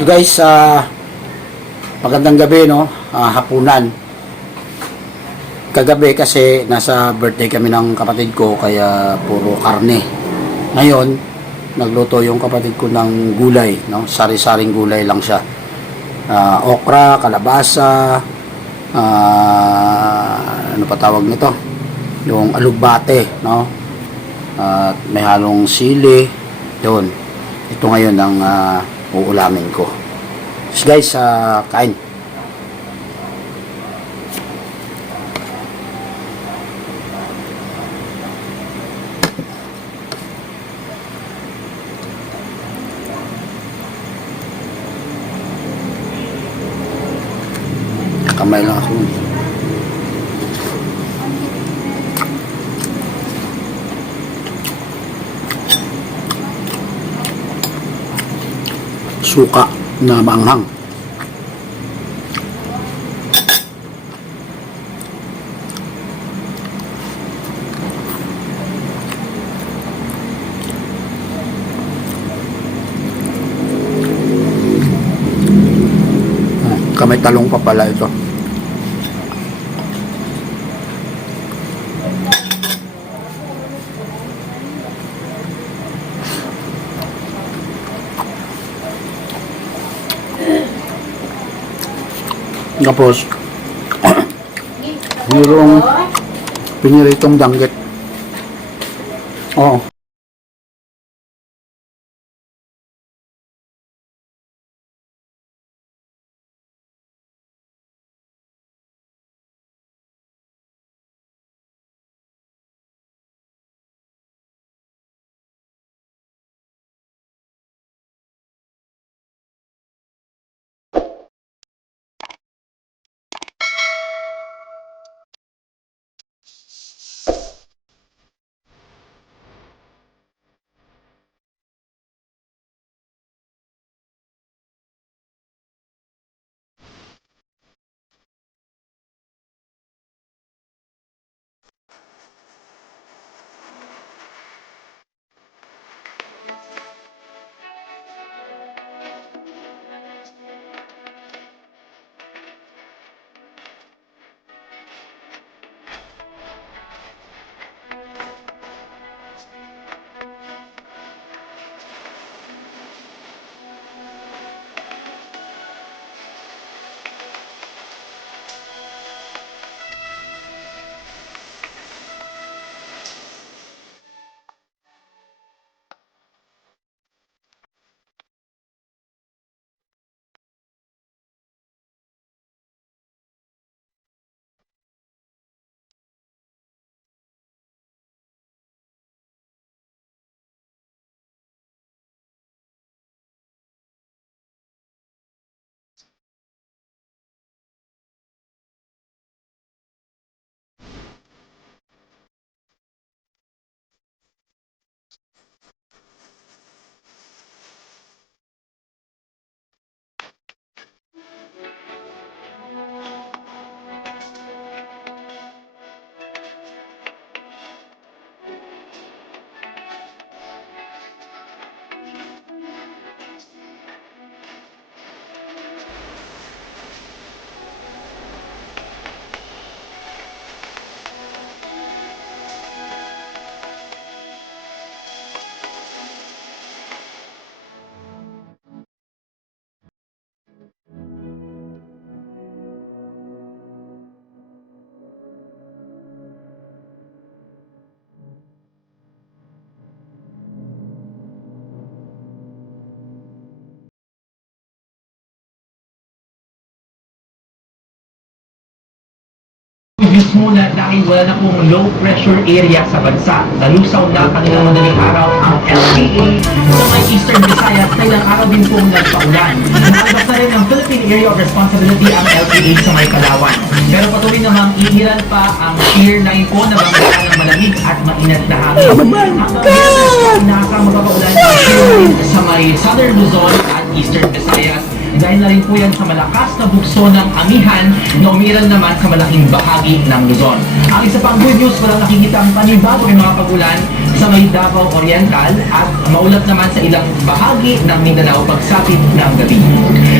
So guys, magandang gabi, no? Hapunan. Kagabi kasi nasa birthday kami ng kapatid ko, kaya puro karne. Ngayon, nagluto yung kapatid ko ng gulay, no? Sari-saring gulay lang siya. Okra, kalabasa, ano pa tawag nito? Yung alugbate, no? At may halong sili. Yun. Ito ngayon ang uulamin ko. So guys, kain. Kamay lang ako. Suka na maanghang. Kamay talong pa pala ito. Tapos mayroong piniritong danggit. Oo. News muna dahil wala na pong low pressure area sa bansa. Nalusaw na kanilang madaling araw ang LPA sa may Eastern Visayas na ilang araw din pong nagpaulan. Nalabas na rin ang Philippine Area of Responsibility ang LPA sa may Palawan. Pero patuloy namang ihiran pa ang shear line po na banggaan ng malamig at mainat na hangin. Oh my God! Inaasang magpapaulan ang shear line sa may Southern Luzon at Eastern Visayas. Dahil na rin po yan sa malakas na bugso ng amihan na umiral naman sa malaking bahagi ng Luzon. Ang isa pang good news, walang nakikita ang panibagong mga pagulan sa may Davao Oriental at maulap naman sa ilang bahagi ng Mindanao pagsapit ng gabi.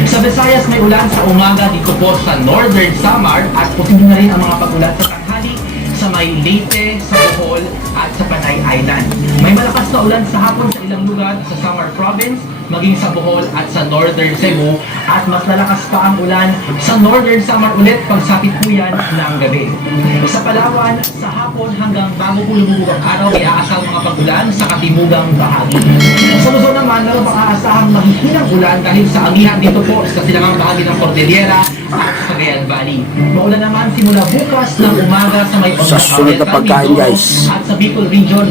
Sa Visayas may ulan sa umaga dito po sa Northern Samar at posible na rin ang mga pag-ulan sa tanghali sa may Leyte, sa Bohol at sa Panay Island. May malakas na ulan sa hapon sa ilang lugar sa Samar Province, maging sa Bohol at sa Northern Cebu at mas lalakas pa ang ulan sa Northern Samar ulit pagsapit po yan ng gabi. Sa Palawan, sa hapon hanggang bago po lumubog ang araw, may aasahang mga pag-ulan sa katimugang bahagi. Sa Luzon naman, meron pang aasahang mahihinang ulan dahil sa amihan dito po sa silangang bahagi ng Cordillera at Cagayan Valley. Maulan naman simula bukas ng umaga sa may Sa susunod na pagkain, guys. at sa Bicol Region,